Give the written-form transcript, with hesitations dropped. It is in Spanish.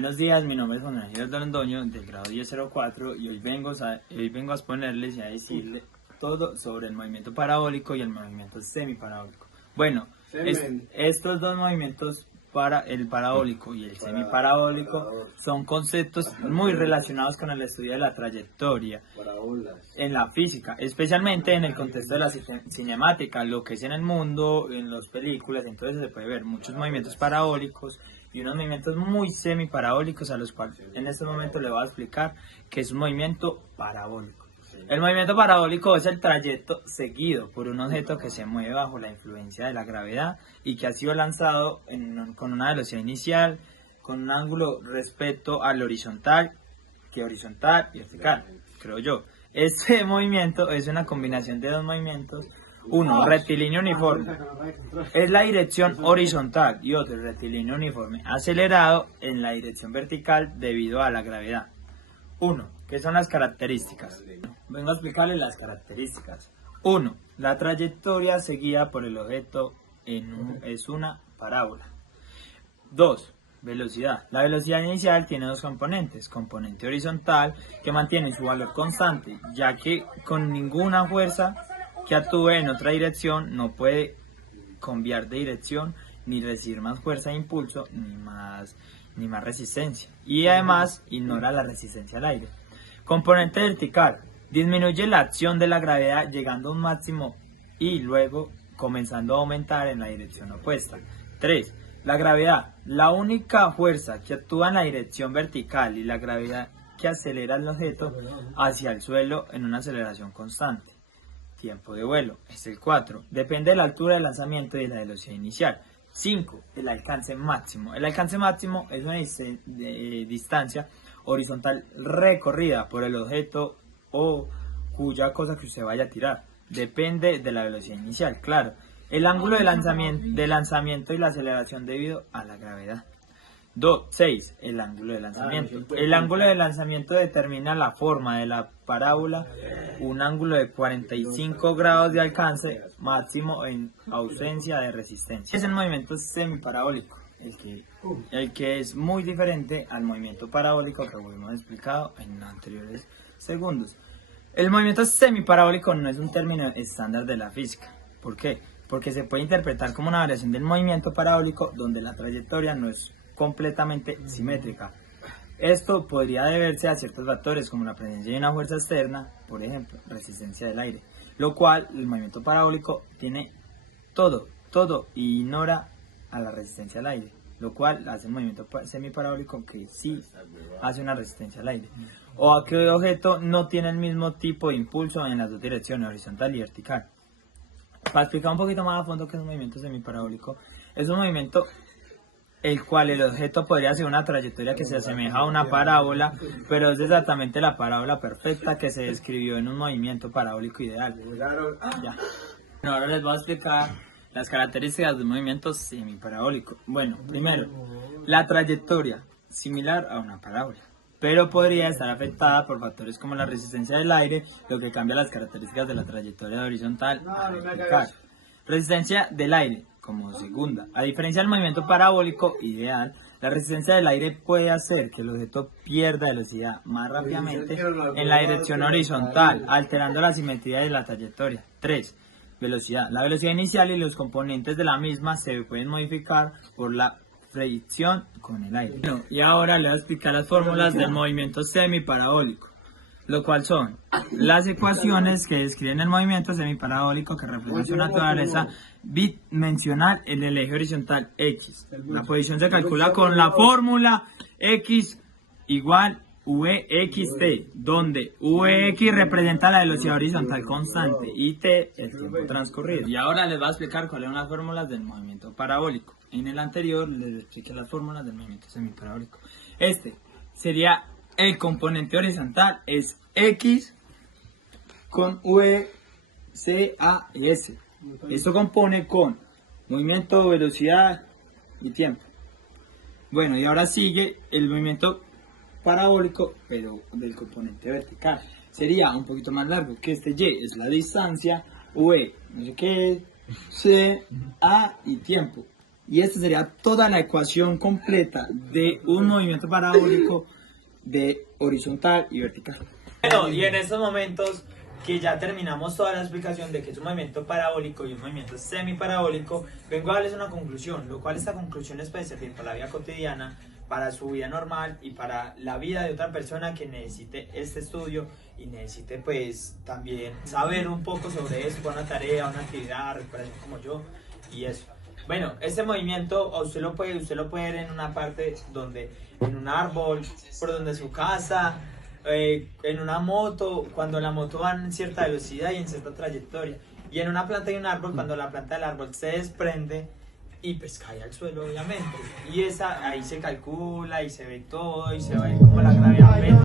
Buenos días, mi nombre es Juan Ángel Londoño del grado 1004 y hoy vengo a exponerles y a decirles todo sobre el movimiento parabólico y el movimiento semiparabólico. Bueno, estos dos movimientos, para el parabólico y el semiparabólico, son conceptos muy relacionados con el estudio de la trayectoria en la física, especialmente en el contexto de la cinemática, lo que es en el mundo, en las películas. Entonces se puede ver muchos movimientos parabólicos y unos movimientos muy semiparabólicos, a los cuales en este momento le voy a explicar qué es un movimiento parabólico. El movimiento parabólico es el trayecto seguido por un objeto que se mueve bajo la influencia de la gravedad y que ha sido lanzado con una velocidad inicial, con un ángulo respecto al horizontal, y vertical, creo yo. Este movimiento es una combinación de dos movimientos, uno rectilíneo uniforme, es la dirección horizontal, y otro rectilíneo uniforme acelerado en la dirección vertical debido a la gravedad. 1. ¿Qué son las características? Vengo a explicarles las características. 1. La trayectoria seguida por el objeto es una parábola. 2. Velocidad. La velocidad inicial tiene dos componentes. Componente horizontal, que mantiene su valor constante, ya que con ninguna fuerza que actúe en otra dirección no puede cambiar de dirección ni recibir más fuerza de impulso ni más resistencia, y además ignora la resistencia al aire. Componente vertical, disminuye la acción de la gravedad llegando a un máximo y luego comenzando a aumentar en la dirección opuesta. 3. La gravedad, la única fuerza que actúa en la dirección vertical y la gravedad que acelera el objeto hacia el suelo en una aceleración constante. Tiempo de vuelo es el 4. Depende de la altura del lanzamiento y de la velocidad inicial. 5. El alcance máximo. El alcance máximo es una distancia horizontal recorrida por el objeto o cuya cosa que usted vaya a tirar. Depende de la velocidad inicial, claro. El ángulo de lanzamiento y la aceleración debido a la gravedad. 6. El ángulo de lanzamiento. El ángulo de lanzamiento determina la forma de la parábola, un ángulo de 45 grados de alcance máximo en ausencia de resistencia. Es el movimiento semiparabólico, el que es muy diferente al movimiento parabólico que hemos explicado en anteriores segundos. El movimiento semiparabólico no es un término estándar de la física. ¿Por qué? Porque se puede interpretar como una variación del movimiento parabólico donde la trayectoria no es completamente simétrica. Esto podría deberse a ciertos factores como la presencia de una fuerza externa, por ejemplo, resistencia del aire, lo cual el movimiento parabólico tiene todo y ignora a la resistencia al aire, lo cual hace un movimiento semiparabólico que sí hace una resistencia al aire, o a que el objeto no tiene el mismo tipo de impulso en las dos direcciones, horizontal y vertical. Para explicar un poquito más a fondo qué es un movimiento semiparabólico, es un movimiento el cual el objeto podría hacer una trayectoria que se asemeja a una parábola, pero es exactamente la parábola perfecta que se describió en un movimiento parabólico ideal. Ya. Ahora les voy a explicar las características de un movimiento semiparabólico. Bueno, primero, la trayectoria, similar a una parábola, pero podría estar afectada por factores como la resistencia del aire, lo que cambia las características de la trayectoria de horizontal a vertical. Resistencia del aire como segunda. A diferencia del movimiento parabólico ideal, la resistencia del aire puede hacer que el objeto pierda velocidad más rápidamente en la dirección horizontal, alterando la simetría de la trayectoria. 3. Velocidad. La velocidad inicial y los componentes de la misma se pueden modificar por la fricción con el aire. Bueno, y ahora le voy a explicar las fórmulas del movimiento semiparabólico, lo cual son las ecuaciones que describen el movimiento semiparabólico que reflejan su naturaleza bidimensional en el eje horizontal X. La posición se calcula con la fórmula X igual Vxt, donde Vx representa la velocidad horizontal constante y t el tiempo transcurrido. Y ahora les voy a explicar cuáles son las fórmulas del movimiento parabólico. En el anterior les expliqué las fórmulas del movimiento semiparabólico. Este sería el componente horizontal, es X con V, C, A y S. Esto compone con movimiento, velocidad y tiempo. Bueno, y ahora sigue el movimiento parabólico, pero del componente vertical. Sería un poquito más largo, que este Y es la distancia, V, no sé qué, C, A y tiempo. Y esta sería toda la ecuación completa de un movimiento parabólico de horizontal y vertical. Bueno, y en estos momentos que ya terminamos toda la explicación de que es un movimiento parabólico y un movimiento semiparabólico, vengo a darles una conclusión, lo cual esta conclusión les puede servir para la vida cotidiana, para su vida normal y para la vida de otra persona que necesite este estudio y necesite pues también saber un poco sobre eso, para una tarea, una actividad, recuperación como yo y eso. Bueno, este movimiento usted lo puede ver en una parte donde, en un árbol, por donde su casa, en una moto, cuando la moto va en cierta velocidad y en cierta trayectoria. Y en una planta de un árbol, cuando la planta del árbol se desprende y pues cae al suelo, obviamente. Y ahí se calcula y se ve todo y se ve como la gravedad.